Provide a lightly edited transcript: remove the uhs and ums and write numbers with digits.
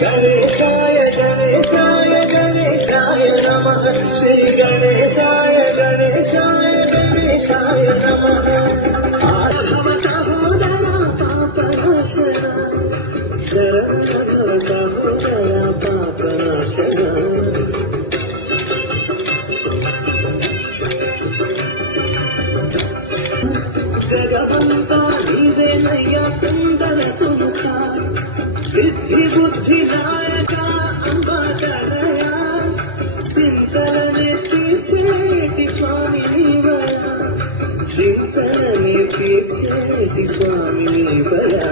गणेशाय गणेशाय गणेशाय नमः श्री गणेशाय गणेशाय गणेशाय नमः भवतहोदया पापनाशना शरणभवतहोदया पापनाशना जगवंता नीवेनय्या सुंदर सुमुखा सिद्धि बुद्धि नायका अंबादया चिंतने तीर्चेति स्वामी नीवया चिंतने तीर्चेति स्वामी नीवया